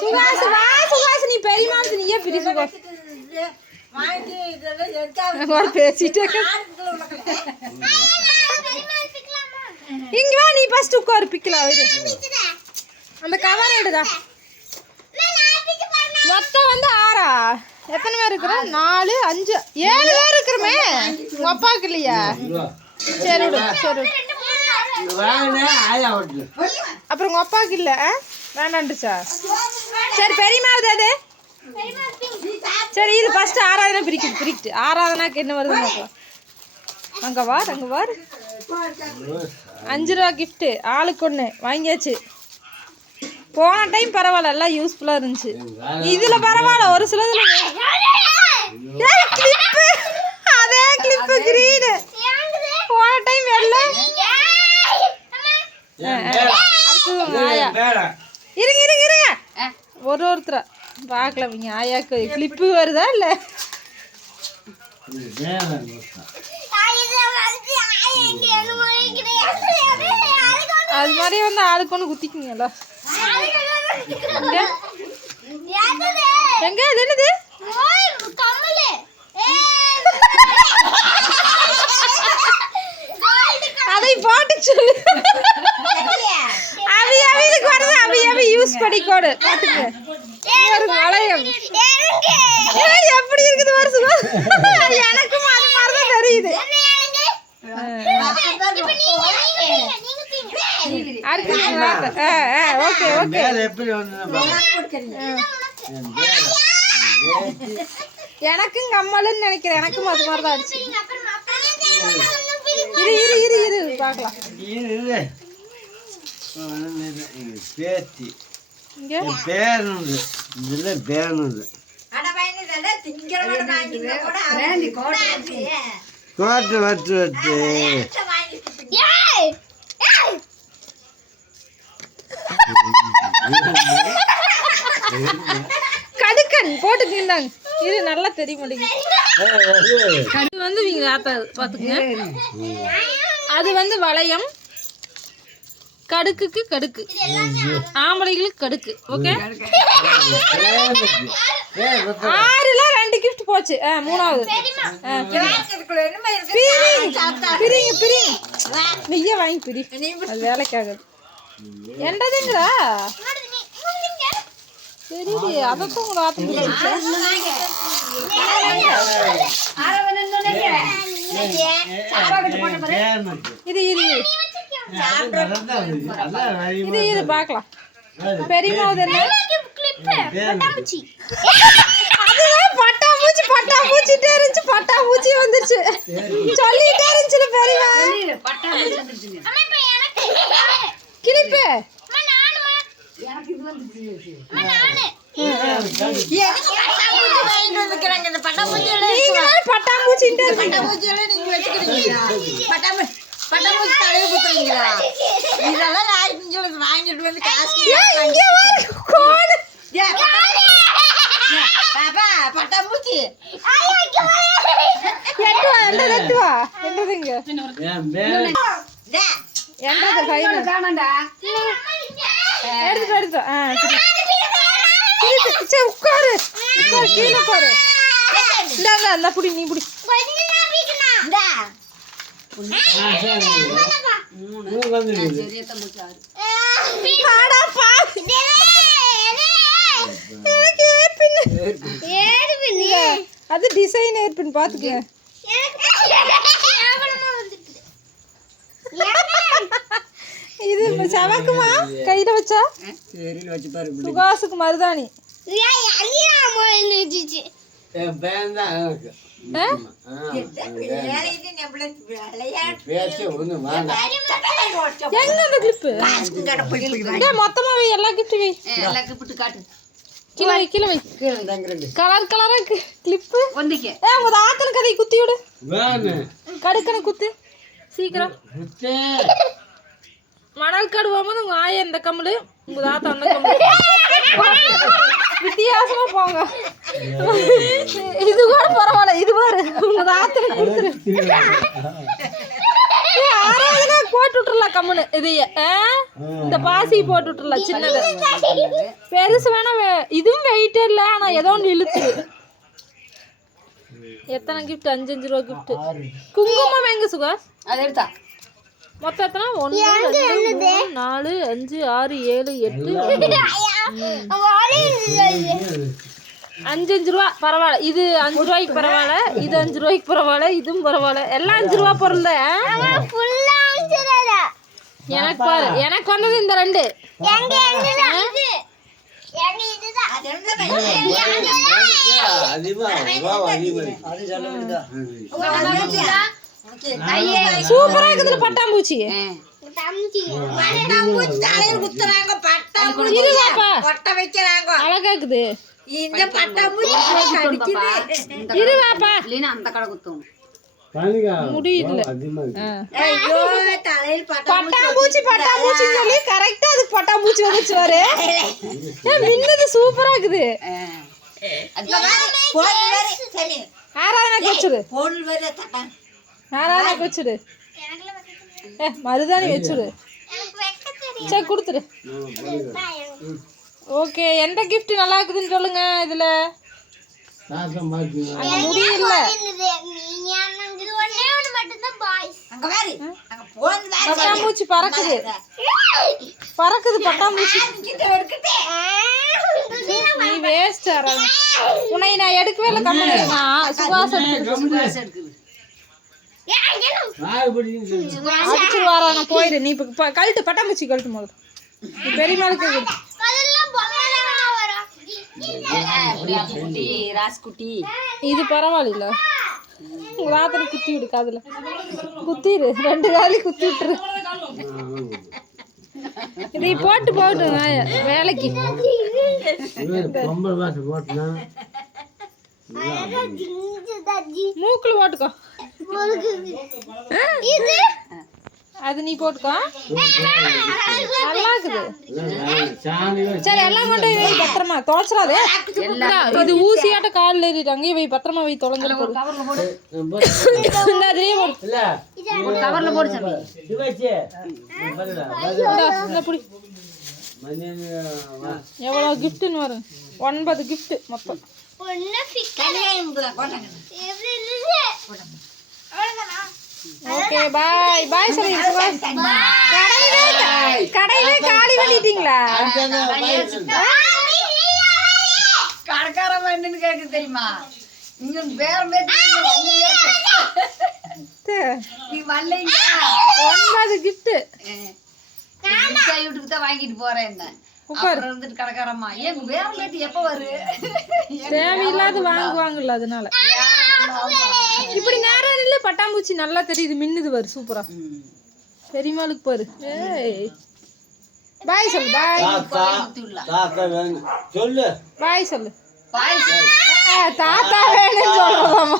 சுகாசு வா சுகாசு நீ பெரியமாசு நீயே பிரி சுகாசு ஒரு பேசிட்டே இங்க வா நீ ஃபர்ஸ்ட் உட்காரு பிக்கலாம் இரு அந்த கவர் எடுடா மொத்தம் வந்து 6 எத்தனை பேர் இருக்கிற 4 5 7 பேர் இருக்கிறமே உங்க அப்பாவுக்கு இல்லையா சரி விடு சரி அப்புறம் உங்க அப்பாவுக்கு இல்லை வேண்டாண்டுச்சா சரி பெரியமாவது அது சரி இது ஃபர்ஸ்ட் ஆராதனை பிரிக்கிட்டு ஆராதனாக்கு என்ன வருது பார்க்கலாம் அங்கே வார் 5 ரூபா கிஃப்ட்டு ஆளுக்கு 1 வாங்கியாச்சு போன டைம் பரவாயில்ல எல்லாம் யூஸ்ஃபுல்லாக இருந்துச்சு இதில் பரவாயில்ல ஒரு சிலதுல கிளிப்பு அதே கிளிப்பு கிரீனு போன டைம் எல்லாம் இருங்க ஒருத்தர பார்க்கலாம் நீங்க ஆயாக்கு கிளிப்பு வருதா இல்லை அது மாதிரி வந்து ஆளுக்கு 1 குத்திக்குங்களா எங்க அது என்னது அதை பாட்டு சொல்லு அவிகளுக்கு வருது அவி யூஸ் பண்ணிக்கோடு பாத்துக்க ஒரு வளையம் எப்படி இருக்குது வருஷம் எனக்கும் அது மாதிரிதான் தெரியுது ஓகே எனக்கும் கம்மலுன்னு நினைக்கிறேன் எனக்கும் அது மாதிரிதான் அடிச்சு இரு பார்க்கலாம் கோட்டை வட்டு கடுக்கன் போட்டுக்கிட்டாங்க இது நல்லா தெரிய மாட்டேங்குது அது வந்து நீங்க பாத்துக்கங்க அது வந்து வளையம் கடுக்குக்கு கடுக்கு ஆம்பளைகளுக்கு கடுக்கு ஓகே 6ல 2 கிஃப்ட் போச்சு மூணாவது பிரிங்க நெய்ய வாங்கி பிரி அது வேலைக்காகுது என்னதுங்களா சரி அதத்தான் உங்களை ஆத்து இது பார்க்கலாம் பெரியமாவது என்ன பட்டாம்பூச்சிட்டே இருந்துச்சு பட்டாம்பூச்சி வந்துருச்சு சொல்லிட்டே இருந்துச்சு பெரியமா கிளிப்பு பட்டாம்பூச்சி தலையை குத்துறீங்களா இதெல்லாம் வாங்கிட்டு வந்து காசு பாப்பா பட்டாம்பூச்சி உட்காரு கீழே உட்காரு இந்த புடி நீ புடி அது டிசைன் ஏற்பின் பாத்துக்க இது செவக்குமா கையில வச்சா சுகாசுக்கு மருதாணி மொத்தமாவே எல்லா கிஃப்ட் காட்டு கீழே வை கலர் கலரா கிளிப்பு உங்க ஆத்தன கதை குத்தி விடு கடுக்கன குத்து சீக்கிரம் மணல் காடு போகும்போது உங்க ஆயா இந்த கம்மலு உங்க தாத்தா அந்த கம்மலு வித்தியாசமா போங்க இது கூட பரவாயில்ல இது பாரு உங்க தாத்தன கொடுத்துரு ஆராதனா போட்டு விட்டுறலாம் கம்முன்னு இது இந்த பாசி போட்டு விட்டுறலாம் சின்னது. பெருசு வேணா இதுவும் வெயிட் இல்லை, ஆனா ஏதோ ஒன்று இழுத்து. எத்தனை கிஃப்ட்? 5 ரூபா கிஃப்ட். குங்குமம் எங்க சுகாஸ்? அதை எடுத்தா மொத்தம் எத்தனை? 1 2 3 4 5 6 7 8 5 ரூபா. பரவாயில்ல, இது 5 ரூபாய்க்கு பரவாயில்ல, இது 5 ரூபாய்க்கு பரவாயில்ல, இதுவும் பரவாயில்ல. எல்லாம் 5 ரூபா பொருள் தான். எனக்கு பாரு, எனக்கு வந்தது இந்த 2. சூப்பரா இருக்குது பட்டாம்பூச்சி. அழகா இருக்குது. முடியல பட்டாம்பூச்சி பட்டாம்பூச்சி சொல்லி கரெக்டா அது பட்டாம்பூச்சி வந்துச்சு பாரு. மின்னது சூப்பரா இருக்குது. ஆராதனாக்கு வச்சுடு, ஆராதனாக்கு வச்சுடு. மருதாணி வச்சுடு. சரி கொடுத்துரு. ஓகே, எந்த கிஃப்ட் நல்லா இருக்குதுன்னு சொல்லுங்க. இதுல முடியல. பட்டாம்பூச்சி பறக்குது, பறக்குது பட்டாம்பூச்சி. நீ வேஸ்ட். உன்னை நான் எடுக்கவே இல்லை. கம்மி சுகாஸ் எடுக்குது. அடிச்சுருவாரா? நான் போயிடு. நீ இப்போ கழட்டு பட்டாம்பூச்சி கழட்டு போது. நீ பெரியமாளுக்கு இது பரவாயில்ல. ராத்திரி குத்தி விடு, காதுல குத்திடு, 2 காலி குத்தி விட்டுரு. இதை போட்டு போட்டு வேலைக்கு மூக்குல போட்டுக்கோ. அது நீ போட்டுக்கோ, நல்லா இருக்குது. சரி, எல்லாம் கொண்டு வை பத்திரமா. தொலைச்சிடாதே. இது ஊசியாட்ட காலில் ஏறிட்டாங்க. வை பத்திரமா, வை. தொலைஞ்சிட போடு. கவர்ல போடு. எவ்வளோ கிஃப்ட்னு வரும்? 9 கிஃப்ட் மொத்தம். ஓகே, பாய் பாய் சொல்லி. கடையிலே காலி பண்ணிட்டீங்களா? கடைக்காரமா என்னன்னு கேட்க தெரியுமா? இங்க வேற நீ வரலைங்க. 9 கிஃப்ட் வீட்டுக்கு தான் வாங்கிட்டு போறேன். என்ன அப்புறம் வந்துட்டு கடைக்காரம்மா ஏன் வேற மேட்டு எப்ப வரு? தேவையில்லாத வாங்குவாங்கல்ல, அதனால. இப்படி நேரம் இல்ல. பட்டாம்பூச்சி நல்லா தெரியுது, மின்னுது பாரு. சூப்பரா. பெரியமாளுக்கு பாரு. பாய் சொல்லு. பாய் சொல்லு. பாய் சொல்லு. தாத்தா வேணும்னு சொல்றதாமா.